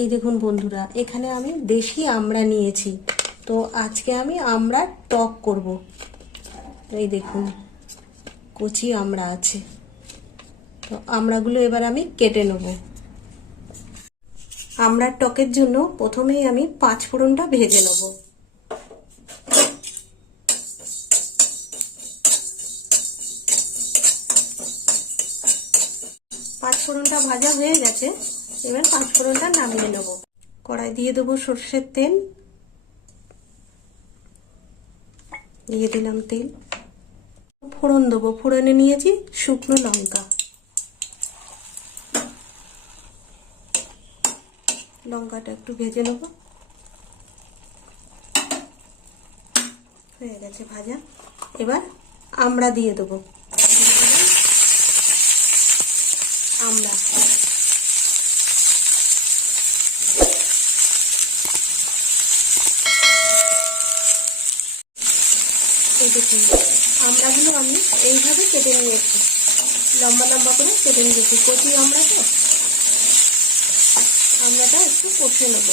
এই দেখুন বন্ধুরা, এখানে আমি দেশি আমড়া নিয়েছি। তো আজকে আমি আমড়ার টক করব। এই দেখুন কচি আমড়া আছে। তো আমড়াগুলো এবার আমি কেটে নেব। আমড়ার টকের জন্য প্রথমেই আমি 5 ফোড়নটা ভেজে নেব। পাঁচ ফোড়নটা ভাজা হয়ে গেছে। এবার 5 ফোড়নটা নামিয়ে নেব। কড়াই দিয়ে দেবো সরষের তেল। দিয়ে দিলাম তেল। ফোড়ন দেবো। ফোড়নে নিয়েছি শুকনো লঙ্কা। লঙ্কাটা একটু ভেজে নেব। হয়ে গেছে ভাজা। এবার আমড়া দিয়ে দেবো। আমড়া এই দেখুন, আমড়াগুলো আমি এইভাবে কেটে নিয়েছি, লম্বা লম্বা করে কেটে নিয়েছি। কচি আমড়া তো, আমড়াটা একটু কষে নেব।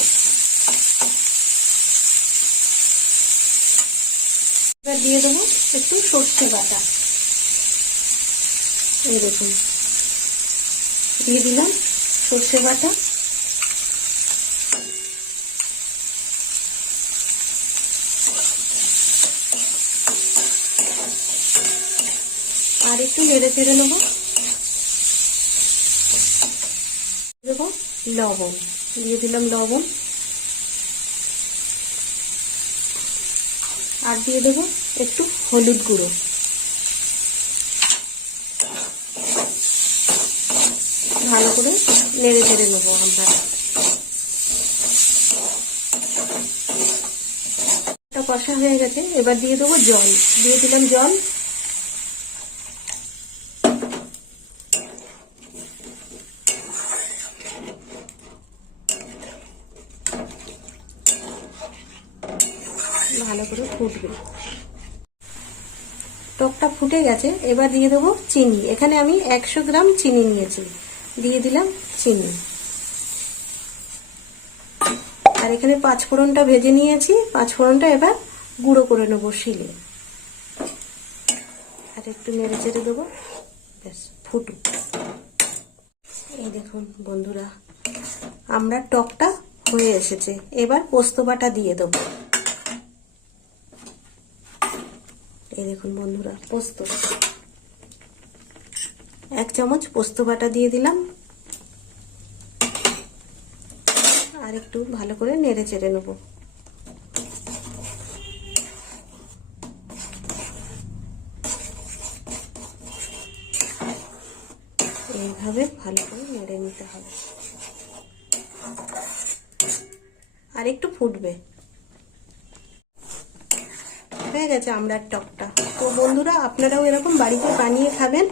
এবার দিয়ে দেবো একটু সর্ষে বাটা। এই দেখুন দিয়ে দিলাম সর্ষে বাটা। আর একটু নেড়ে চেড়ে নেবো। দেবো লবণ। দিয়ে দিলাম লবণ। আর দিয়ে দেবো একটু হলুদ গুঁড়ো। ভালো করে নেড়ে চেড়ে নেবো আমরা। কষা হয়ে গেছে। এবার দিয়ে দেবো জল। দিয়ে দিলাম জল। ভালো করে ফুটবে। টকটা ফুটে গেছে। এবার দিয়ে দেবো চিনি। এখানে আমি 100 গ্রাম চিনি নিয়েছি। দিয়ে দিলাম চিনি। আর এখানে 5 ফোড়নটা ভেজে নিয়েছি। 5 ফোড়নটা এবার গুঁড়ো করে নেবো শিলে। আর একটু নেড়ে চেড়ে দেবো। ব্যাস ফুটুক। এই দেখুন বন্ধুরা, আমরা টকটা হয়ে এসেছে। এবার পোস্ত বাটা দিয়ে দেবো। এই দেখুন বন্ধুরা, পোস্ত 1 চামচ পোস্ত বাটা দিয়ে দিলাম। আর একটু ভালো করে নেড়ে চেড়ে নেব। এইভাবে ভালো করে নেড়ে নিতে হবে। আর একটু ফুটবে। হয়ে গেছে আমড়ার টকটা। তো বন্ধুরা, আপনারাও এরকম বাড়িতে বানিয়ে খাবেন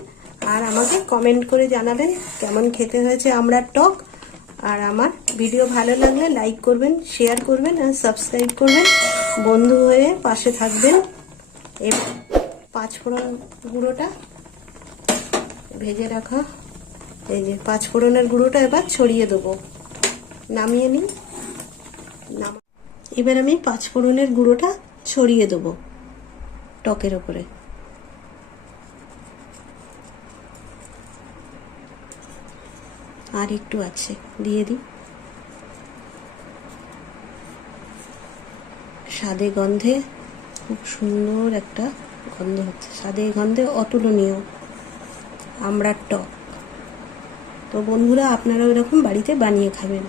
আর আমাকে কমেন্ট করে জানাবেন কেমন খেতে হয়েছে আমড়ার টক। আর আমার ভিডিও ভালো লাগলে লাইক করবেন, শেয়ার করবেন আর সাবস্ক্রাইব করবেন। বন্ধু হয়ে পাশে থাকবেন। এই 5 ফোড়ন গুঁড়োটা ভেজে রাখা, এই যে 5 ফোড়নের গুঁড়োটা এবার ছড়িয়ে দেবো। নামিয়ে নিই। এবার আমি 5 ফোড়নের গুঁড়োটা ছড়িয়ে দেবো টকের ওপরে। আর একটু আছে, দিয়ে দিই। স্বাদে গন্ধে খুব সুন্দর একটা গন্ধ হচ্ছে। স্বাদে গন্ধে অতুলনীয় আমড়ার টক। তো বন্ধুরা, আপনারাও এরকম বাড়িতে বানিয়ে খাবেন।